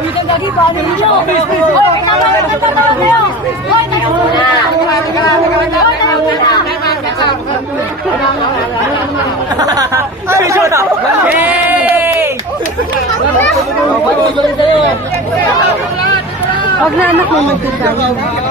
Uy, kang gagi, paano ninyo? Hoy, nagtatawag kayo! Hoy, tayo muna! Video na! Yay! Huwag na anak mo magtutay.